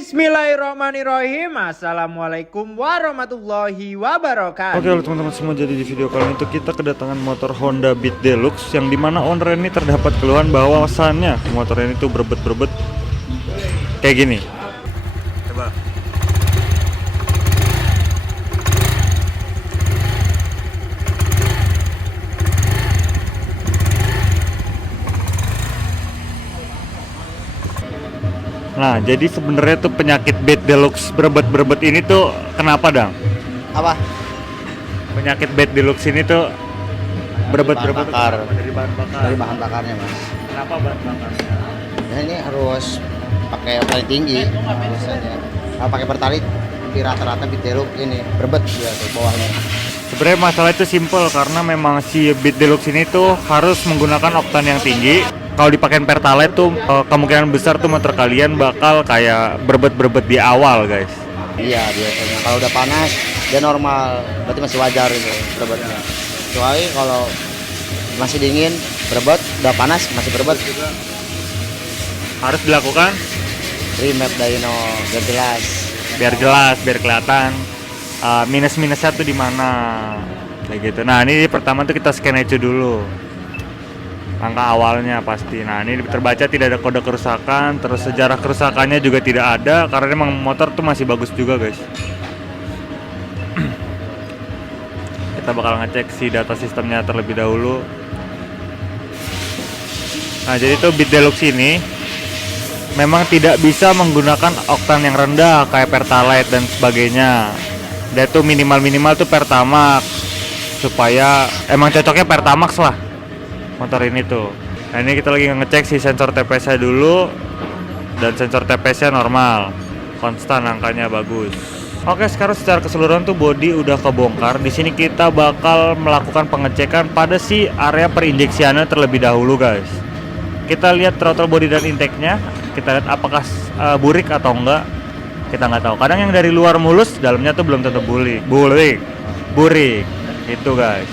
Bismillahirrahmanirrahim. Assalamualaikum warahmatullahi wabarakatuh. Oke halo teman-teman semua, jadi di video kali ini tuh kita kedatangan motor Honda Beat Deluxe yang dimana owner ini terdapat keluhan bahwasannya motor ini tuh berebet-berebet kayak gini. Coba. Nah, jadi sebenarnya tuh penyakit Beat Deluxe berebet-berebet ini tuh kenapa, Dang? Apa? Penyakit Beat Deluxe ini tuh berebet-berebet bakar. dari bahan bakar. Dari bahan bakarnya, Mas. Kenapa bahan bakarnya? Nah, ini harus pakai paling tinggi biasanya. Kalau pakai pertalit di rata-rata Biteluk ini berbet dia tuh bawahnya. Sebenarnya masalah itu simple karena memang si Beat Deluxe ini tuh harus menggunakan oktan yang tinggi. Kalau dipakai Pertalite tuh kemungkinan besar tuh motor kalian bakal kayak berebet-berebet di awal, guys. Iya, biasanya. Kalau udah panas dia normal, berarti masih wajar itu berebetnya. Kecuali kalau masih dingin berebet, udah panas masih berebet. Harus dilakukan Remap dyno biar biar kelihatan minus-minusnya tuh di mana kayak gitu. Nah, ini pertama tuh kita scan aja dulu angka awalnya pasti. Nah, ini terbaca tidak ada kode kerusakan, terus sejarah kerusakannya juga tidak ada karena emang motor tuh masih bagus juga, guys. Kita bakal ngecek si data sistemnya terlebih dahulu. Nah, jadi tuh Beat Deluxe ini memang tidak bisa menggunakan oktan yang rendah kayak Pertalite dan sebagainya. Dia tuh minimal tuh Pertamax supaya emang cocoknya Pertamax lah motor ini tuh. Nah, ini kita lagi ngecek si sensor TPS-nya dulu, dan sensor TPS-nya normal, konstan angkanya bagus. Oke, sekarang secara keseluruhan tuh bodi udah kebongkar. Di sini kita bakal melakukan pengecekan pada si area perinjeksiannya terlebih dahulu, guys. Kita lihat throttle body dan intake-nya, kita lihat apakah burik atau enggak. Kita nggak tahu. Kadang yang dari luar mulus, dalamnya tuh belum tentu burik. Itu, guys.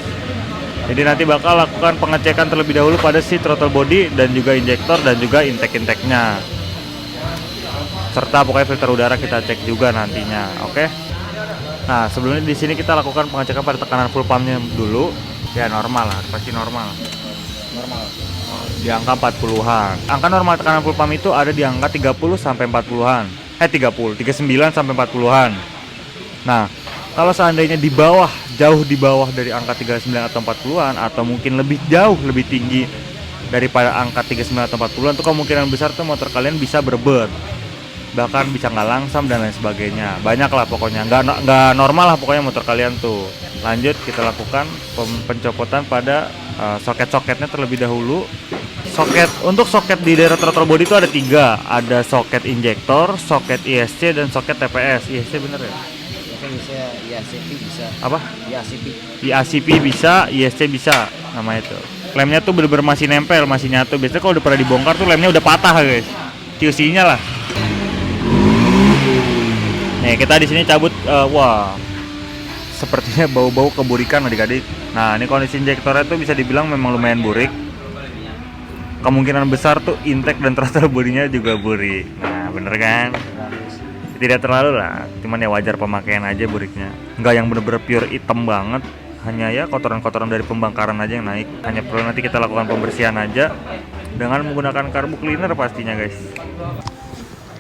Jadi nanti bakal lakukan pengecekan terlebih dahulu pada si throttle body dan juga injektor dan juga intake-nya. Serta pokoknya filter udara kita cek juga nantinya, oke? Nah, sebelumnya di sini kita lakukan pengecekan pada tekanan full pumpnya dulu. Ya normal lah, pasti normal. Di angka 40-an. Angka normal tekanan full pump itu ada di angka 30 sampai 40-an. 39 sampai 40-an. Nah, kalau seandainya jauh di bawah dari angka 39 atau 40-an, atau mungkin lebih tinggi daripada angka 39 atau 40-an, tuh kemungkinan besar tuh motor kalian bisa berebet, bahkan bisa nggak langsam dan lain sebagainya. Banyak lah pokoknya, nggak normal lah pokoknya motor kalian tuh. Lanjut kita lakukan pencopotan pada soket-soketnya terlebih dahulu. Untuk soket di daerah throttle body itu ada 3, ada soket injektor, soket ISC, dan soket TPS. ISC bener ya? Bisa IACP bisa. Apa? IACP bisa, ISC bisa namanya itu. Lemnya tuh bener-bener masih nempel, masih nyatu. Biasanya kalau udah pernah dibongkar tuh lemnya udah patah, guys. TUC-nya lah. Nih, kita di sini cabut. Wah, sepertinya bau-bau keburikan adik-adik. Nah, ini kondisi injektornya tuh bisa dibilang memang lumayan burik. Kemungkinan besar tuh intake dan throttle bodinya juga burik. Nah, bener kan? Tidak terlalu lah, cuman ya wajar pemakaian aja buriknya. Nggak yang bener-bener pure hitam banget, hanya ya kotoran-kotoran dari pembangkaran aja yang naik. Hanya perlu nanti kita lakukan pembersihan aja dengan menggunakan carbo cleaner pastinya, guys.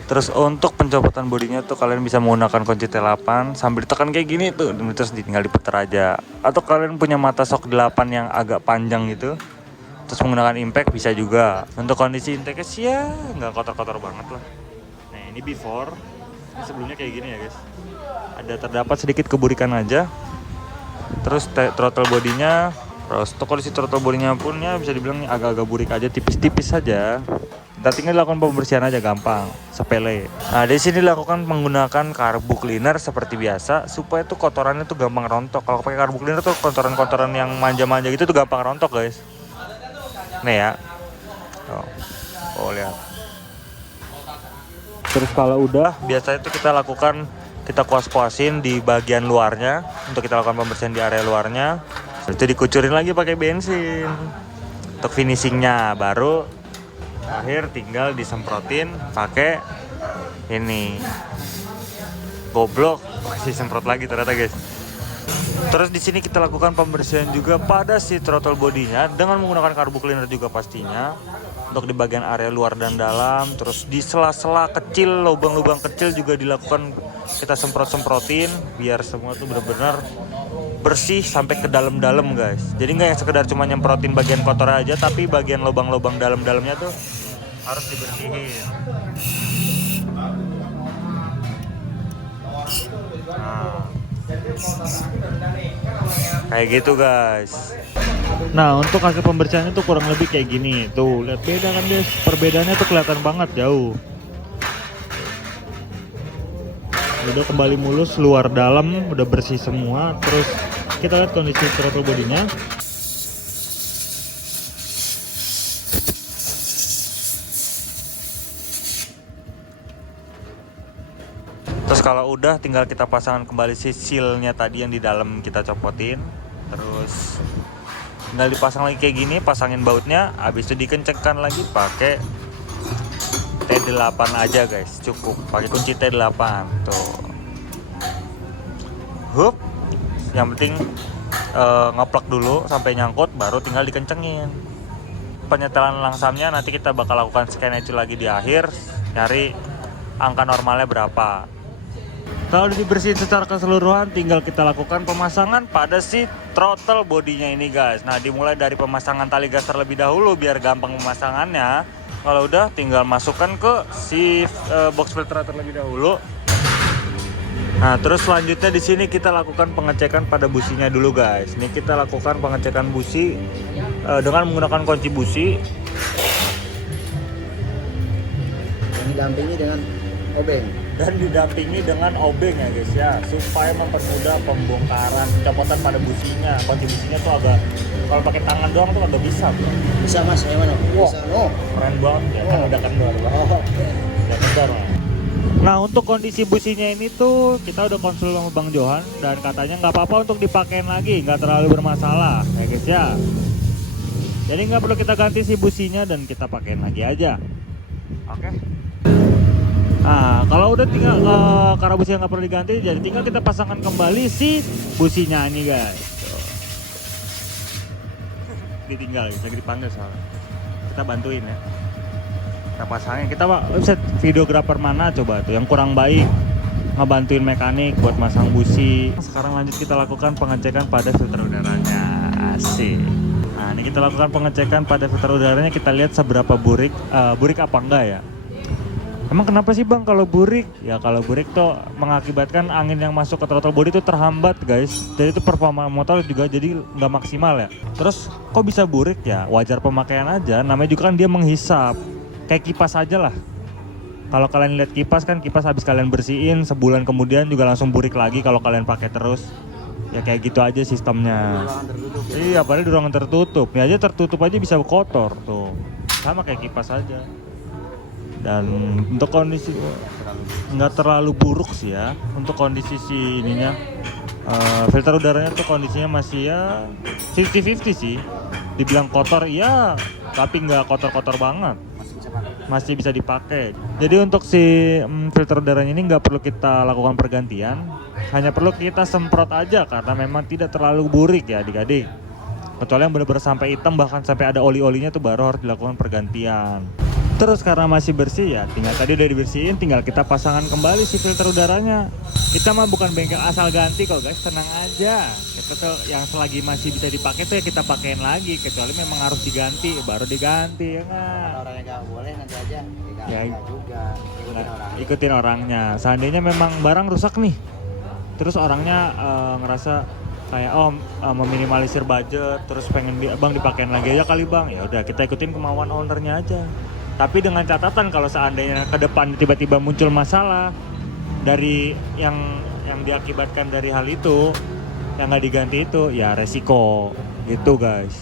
Terus untuk pencopotan bodinya tuh kalian bisa menggunakan kunci T8 sambil ditekan kayak gini tuh, terus tinggal diputar aja. Atau kalian punya mata shock 8 yang agak panjang gitu, terus menggunakan impact bisa juga. Untuk kondisi intake sih ya nggak kotor-kotor banget lah. Nah, ini before. Sebelumnya kayak gini ya, guys. Ada terdapat sedikit keburikan aja. Terus throttle bodinya, terus kondisi throttle bodinya pun ya bisa dibilang agak-agak burik aja, tipis-tipis saja. Kita tinggal dilakukan pembersihan aja, gampang, sepele. Nah, di sini dilakukan menggunakan carbo cleaner seperti biasa supaya tuh kotorannya tuh gampang rontok. Kalau pakai carbo cleaner tuh kotoran-kotoran yang manja-manja gitu tuh gampang rontok, guys. Nih ya. Oh, lihat. Terus kalau udah, biasanya itu kita lakukan, kita kuas-kuasin di bagian luarnya untuk kita lakukan pembersihan di area luarnya. Itu dikucurin lagi pakai bensin untuk finishingnya. Baru akhir tinggal disemprotin pakai Ini goblok, masih semprot lagi ternyata guys. Terus di sini kita lakukan pembersihan juga pada si throttle bodinya dengan menggunakan carbo cleaner juga pastinya. Untuk di bagian area luar dan dalam, terus di sela-sela kecil, lubang-lubang kecil juga dilakukan, kita semprot-semprotin biar semua tuh benar-benar bersih sampai ke dalam-dalam guys. Jadi nggak yang sekedar cuma nyemprotin bagian kotor aja, tapi bagian lubang-lubang dalam-dalamnya tuh harus dibersihin. Nah, kayak gitu guys. Nah, untuk hasil pembersihannya tuh kurang lebih kayak gini. Tuh, lihat beda kan guys. Perbedaannya tuh kelihatan banget jauh. Udah kembali mulus luar dalam, udah bersih semua. Terus kita lihat kondisi throttle bodinya. Terus kalau udah tinggal kita pasangkan kembali si sealnya tadi yang di dalam kita copotin. Terus tinggal dipasang lagi kayak gini, pasangin bautnya, habis itu dikencengkan lagi pakai T8 aja guys, cukup pakai kunci T8 tuh. Hup, yang penting ngeplak dulu sampai nyangkut, baru tinggal dikencengin. Penyetelan langsamnya nanti kita bakal lakukan scan itu lagi di akhir, nyari angka normalnya berapa. Kalau dibersihin secara keseluruhan, tinggal kita lakukan pemasangan pada si throttle bodinya ini guys. Nah, dimulai dari pemasangan tali gas terlebih dahulu biar gampang pemasangannya. Kalau udah, tinggal masukkan ke si box filter terlebih dahulu. Nah, terus selanjutnya di sini kita lakukan pengecekan pada businya dulu guys. Ini kita lakukan pengecekan busi dengan menggunakan kunci busi. Yang didampingi dengan obeng. Dan didampingi dengan obeng ya guys ya, supaya mempermudah pembongkaran copotan pada businya. Kunci businya tuh agak, kalau pakai tangan doang tuh agak bisa bro. Bisa mas, yang mana? Bisa, no. Keren banget ya, kan udah kendor. Udah kendor. Nah, untuk kondisi businya ini tuh kita udah konsul sama Bang Johan dan katanya nggak apa-apa untuk dipakein lagi, nggak terlalu bermasalah ya guys ya. Jadi nggak perlu kita ganti si businya dan kita pakein lagi aja. Oke. Nah, kalau udah tinggal karena businya nggak perlu diganti, jadi tinggal kita pasangkan kembali si businya ini guys. Tuh. Ditinggal, bisa dipanggil soalnya. Kita bantuin ya. Kita pasangin. Kita website videografer mana coba tuh yang kurang baik ngebantuin mekanik buat masang busi. Sekarang lanjut kita lakukan pengecekan pada filter udaranya. Asik. Nah, ini kita lakukan pengecekan pada filter udaranya. Kita lihat seberapa burik apa enggak ya. Emang kenapa sih bang kalau burik? Ya kalau burik tuh mengakibatkan angin yang masuk ke throttle body itu terhambat guys. Jadi itu performa motor juga jadi nggak maksimal ya. Terus kok bisa burik ya? Wajar pemakaian aja. Namanya juga kan dia menghisap. Kayak kipas aja lah. Kalau kalian lihat kipas kan, kipas habis kalian bersihin sebulan kemudian juga langsung burik lagi kalau kalian pakai terus. Ya kayak gitu aja sistemnya. Iya, padahal di ruangan tertutup. Ya aja tertutup aja bisa kotor tuh. Sama kayak kipas aja. Dan untuk kondisi nggak terlalu buruk sih ya. Untuk kondisi si ininya filter udaranya tuh kondisinya masih ya 50-50 sih. Dibilang kotor iya, tapi nggak kotor-kotor banget. Masih bisa dipakai. Jadi untuk si filter udaranya ini nggak perlu kita lakukan pergantian, hanya perlu kita semprot aja karena memang tidak terlalu burik ya adik-adik. Kecuali yang benar-benar sampai hitam bahkan sampai ada oli-olinya tuh baru harus dilakukan pergantian. Terus karena masih bersih ya, tinggal tadi udah dibersihin, tinggal kita pasangkan kembali si filter udaranya. Kita mah bukan bengkel asal ganti kok guys, tenang aja. Kita tuh yang selagi masih bisa dipakai tuh ya kita pakein lagi, kecuali memang harus diganti, baru diganti ya nggak? Orangnya nggak boleh nanti aja. Ya, juga. Ikutin orangnya. Seandainya memang barang rusak nih, terus orangnya ngerasa kayak meminimalisir budget, terus pengen bang dipakein lagi aja kali bang, ya udah kita ikutin kemauan ownernya aja. Tapi dengan catatan kalau seandainya ke depan tiba-tiba muncul masalah dari yang diakibatkan dari hal itu yang nggak diganti itu, ya resiko gitu guys.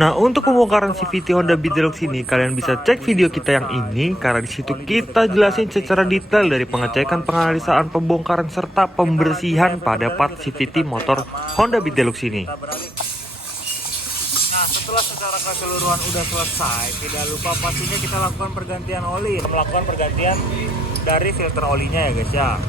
Nah, untuk pembongkaran CVT Honda Beat Deluxe ini kalian bisa cek video kita yang ini karena di situ kita jelasin secara detail dari pengecekan, penganalisaan, pembongkaran serta pembersihan pada part CVT motor Honda Beat Deluxe ini. Nah, setelah secara keseluruhan udah selesai, tidak lupa pastinya kita lakukan pergantian oli. Melakukan pergantian dari filter olinya ya guys ya,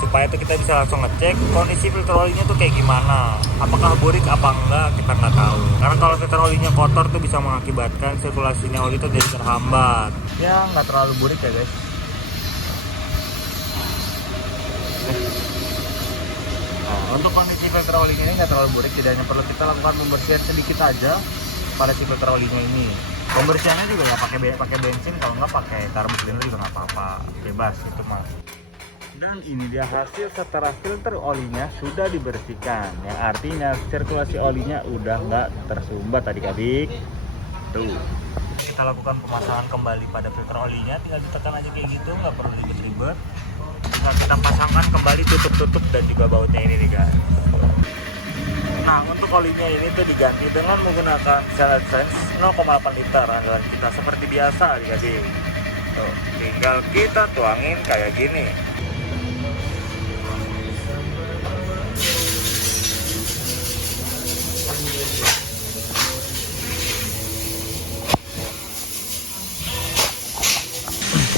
supaya itu kita bisa langsung ngecek kondisi filter olinya tuh kayak gimana, apakah burik apa enggak kita nggak tahu. Karena kalau filter olinya kotor tuh bisa mengakibatkan sirkulasinya oli itu jadi terhambat. Ya nggak terlalu burik ya guys. Nah, untuk kondisi filter olinya ini nggak terlalu burik, tidak hanya perlu kita lakukan pembersihan sedikit aja pada si filter olinya ini. Pembersihannya juga ya pakai bensin, kalau nggak pakai karbon cleaner juga nggak apa-apa, bebas itu mah. Dan ini dia hasil setelah filter olinya sudah dibersihkan, yang artinya sirkulasi olinya udah nggak tersumbat adik-adik. Tuh, kita lakukan pemasangan kembali pada filter olinya, tinggal ditekan aja kayak gitu, nggak perlu ribet-ribet. Tinggal kita pasangkan kembali tutup-tutup dan juga bautnya ini nih guys. Nah, untuk olinya ini tuh diganti dengan menggunakan Silent Sense 0,8 liter andalan kita seperti biasa adik-adik. Tuh, tinggal kita tuangin kayak gini.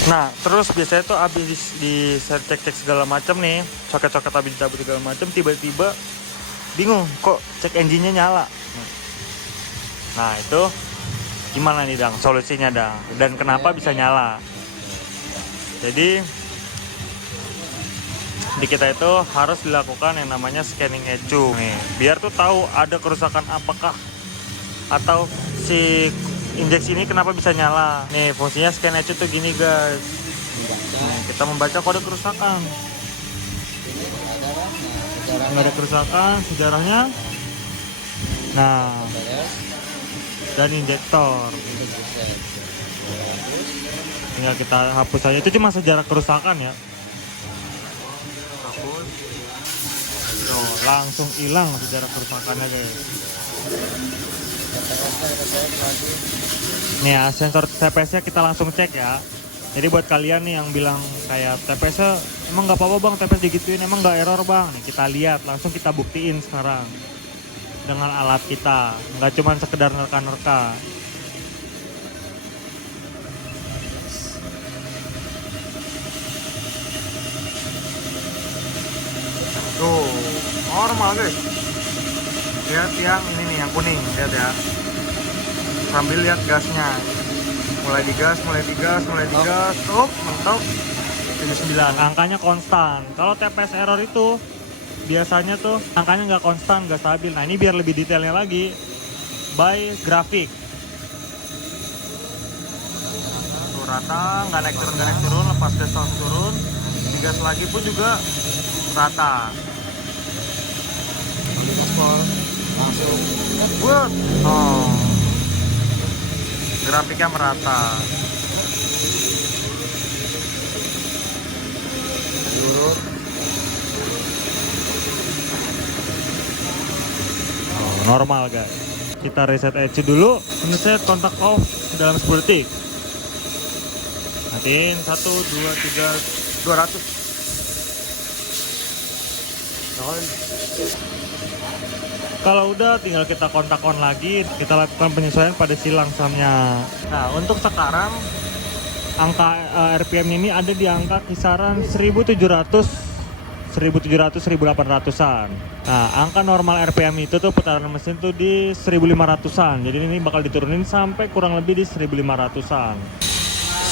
Nah, terus biasanya tuh abis di cek-cek segala macam nih, coket-coket abis dicabut segala macam, tiba-tiba bingung kok cek engine-nya nyala. Nah, itu gimana nih Dang solusinya Dang, dan kenapa bisa nyala? Jadi di kita itu harus dilakukan yang namanya scanning ECU nih, biar tuh tahu ada kerusakan apakah atau si injeksi ini kenapa bisa nyala. Nih fungsinya scan ECU tuh gini guys. Nih, kita membaca kode kerusakan. Nggak ada kerusakan, sejarahnya. Nah, dan injektor. Tinggal kita hapus aja. Itu cuma sejarah kerusakan ya. Hapus. Tuh, langsung hilang sejarah kerusakannya guys. Nih ya, sensor TPS-nya kita langsung cek ya. Jadi buat kalian nih yang bilang kayak TPS-nya emang nggak apa-apa bang, TPS digituin emang nggak error bang. Nih, kita lihat, langsung kita buktiin sekarang dengan alat kita, nggak cuma sekedar nerka-nerka. Tuh, normal guys. Lihat yang ini nih, yang kuning, lihat ya. Sambil lihat gasnya. Mulai digas, tuh, mentok. 79, angkanya konstan. Kalau TPS error itu biasanya tuh angkanya nggak konstan, nggak stabil. Nah ini biar lebih detailnya lagi, by grafik. Tuh rata, nggak naik turun, lepas gas langsung turun. Digas lagi pun juga rata. Langsung buat. Oh, grafiknya merata. Oh, normal guys. Kita reset ECU dulu. Set kontak off dalam 10 detik. Matiin 1, 2, 3, 200. Kalau udah tinggal kita kontak on lagi, kita lakukan penyesuaian pada silang samnya. Nah untuk sekarang angka RPM ini ada di angka kisaran 1700-1800an. Nah angka normal RPM itu tuh putaran mesin tuh di 1500an. Jadi ini bakal diturunin sampai kurang lebih di 1500an.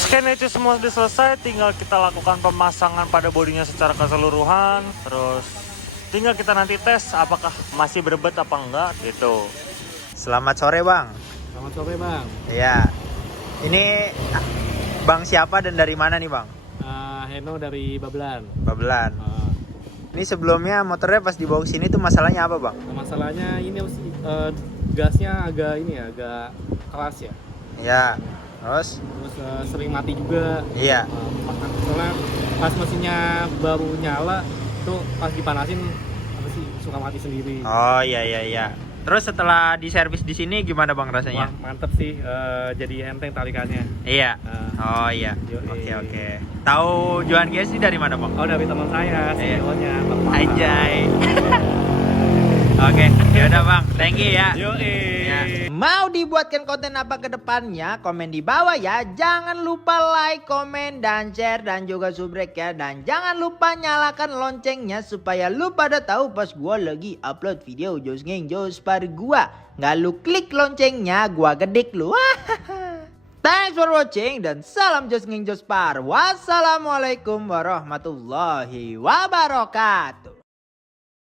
Scan itu semua sudah selesai, tinggal kita lakukan pemasangan pada bodinya secara keseluruhan. Terus tinggal kita nanti tes apakah masih berbet apa enggak gitu. Selamat sore bang. Selamat sore bang. Iya. Ini bang siapa dan dari mana nih bang? Heno dari Babelan. Babelan. Ini sebelumnya motornya pas dibawa sini tuh masalahnya apa bang? Masalahnya ini gasnya agak keras ya. Iya. Terus sering mati juga. Iya. Soalnya pas mesinnya baru nyala tuh pas dipanasin suka mati sendiri. Oh iya. Terus setelah diservis di sini gimana bang rasanya? Wah, mantep sih, jadi enteng tarikannya. Iya. Oh iya. Yoi. Oke. Tahu Johan Gies ini dari mana bang? Oh dari teman saya, CEO-nya. Anjay. Oke, ya udah bang, thank you ya. Yoi. Ya. Mau dibuatkan konten apa ke depannya? Komen di bawah ya. Jangan lupa like, komen, dan share, dan juga subrek ya. Dan jangan lupa nyalakan loncengnya supaya lu pada tahu pas gua lagi upload video Jos Ngeng Jos Par gua. Nggak lu klik loncengnya, gua gedik lu. Thanks for watching dan salam Jos Ngeng Jos Par. Wassalamualaikum warahmatullahi wabarakatuh.